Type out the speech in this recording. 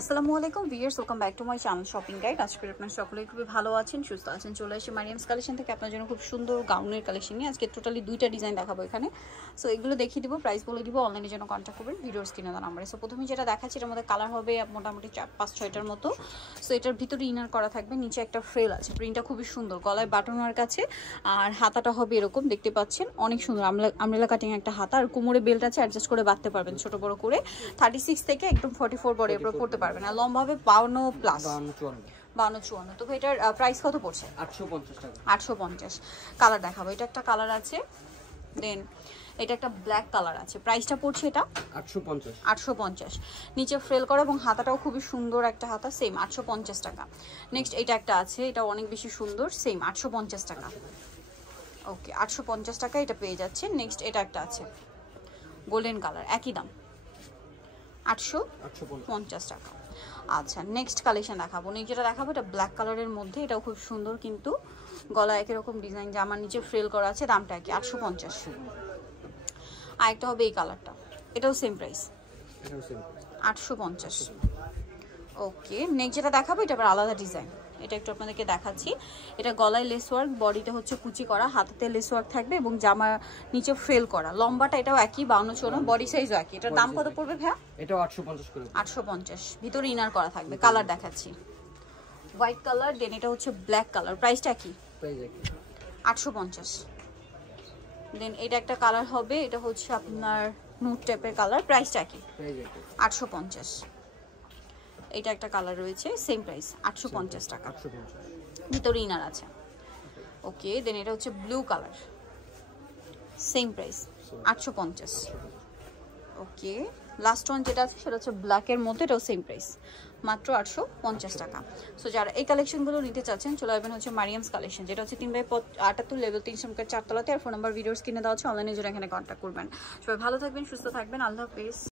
আসসালামু আলাইকুম viewers, welcome back to my channel shopping guide. আজকে আপনারা সকলেই খুবই ভালো আছেন, সুস্থ আছেন। চলে আসি মারিয়ামস কালেকশন থেকে আপনার জন্য খুব সুন্দর গাউনের কালেকশন নিয়ে। আজকে টোটালি দুইটা ডিজাইন দেখাবো এখানে। সো এগুলো দেখিয়ে দিব, প্রাইস বলে দিব, অনলাইনের জন্য কন্ট্যাক্ট করবেন ভিডিওর স্ক্রিনে দেওয়া নাম্বারে। সো প্রথমে যেটা দেখাচ্ছি এটার মধ্যে কালার হবে মোটামুটি 4-5-6টার মতো। সো এটার ভিতরে ইনার করা থাকবে, নিচে একটা ফ্রেল আছে, প্রিন্টটা খুবই সুন্দর, গলায় বাটন ওয়ার কাছে, আর হাতাটা হবে এরকম দেখতে পাচ্ছেন, অনেক সুন্দর আমরেলা কাটিং একটা হাতা, আর কোমরে বেল্ট আছে, অ্যাডজাস্ট করে বাঁধতে পারবেন ছোট বড় করে। 36 থেকে একদম 44 বডি আপনারা পড়তে পারবেন, আর লম্বা হবে 52 প্লাস 52-54। তবে এটার প্রাইস কত পড়ছে? 850 টাকা। 850। কালার দেখাবো, এটা একটা কালার আছে, দেন এটা একটা ব্ল্যাক কালার আছে। প্রাইসটা পড়ছে এটা 850। নিচে ফ্রেল করা এবং হাতাটাও খুবই সুন্দর একটা হাতা, সেম 850 টাকা। নেক্সট এটা একটা আছে, এটা অনেক বেশি সুন্দর, সেম 850 টাকা। ওকে, 850 টাকা এটা পেয়ে যাচ্ছে। নেক্সট এটা একটা আছে গোল্ডেন কালার, একই দাম 850 টাকা। আচ্ছা, নেক্সট কালেকশন দেখাবো, যেটা দেখাবো এটা ব্ল্যাক কালারের মধ্যে, এটাও খুব সুন্দর, কিন্তু গলা একই রকম ডিজাইন, জামার নিচে ফ্রেল করা আছে, দামটা কি 850। আর একটা হবে এই কালারটা, এটাও সেম প্রাইস 850। ওকে, নেক্সট যেটা দেখাবো এটা আবার আলাদা ডিজাইন, এটা একটু আপনাদেরকে দেখাচ্ছি। এটা গলায় লেস ওয়ার্ক, বডিটা হচ্ছে কুচি করা, হাতাতে লেস ওয়ার্ক থাকবে এবং জামা নিচে ফ্রেল করা। লম্বাটা এটাও একই 52-54, বডি সাইজও একই। এটার দাম কত পড়বে ভাইয়া? এটাও 850 করে। 850। ভিতরে ইনার করা থাকবে। কালার দেখাচ্ছি, হোয়াইট কালার, দেন এটা হচ্ছে ব্ল্যাক কালার। প্রাইসটা কি? প্রাইস একই 850। দেন এটা একটা কালার হবে, এটা হচ্ছে আপনার নুট টাইপের কালার। প্রাইসটা কি? প্রাইস একই 850। এটা একটা কালার রয়েছে, সেম প্রাইস 850 টাকা। 850 ভিতরে ইনার আছে। ওকে, দেন এটা হচ্ছে ব্লু কালার, সেম প্রাইস 850। ওকে, লাস্ট ওয়ান যেটা আছে সেটা হচ্ছে ব্ল্যাকের মধ্যে, এটাও সেম প্রাইস, মাত্র 850 টাকা। সো যারা এই কালেকশনগুলো নিতে চাচ্ছেন চলে আসবেন হচ্ছে মারিয়ামস কালেকশন, যেটা হচ্ছে 3/78 লেভেল 3 সংখ্যার 4 তলাতে। আর ফোন নাম্বার ভিডিওস কিনে দেওয়া হচ্ছে, অনলাইনে জন্য এখানে কন্ট্যাক্ট করবেন। সবাই ভালো থাকবেন, সুস্থ থাকবেন, আল্লাহ হাফেজ।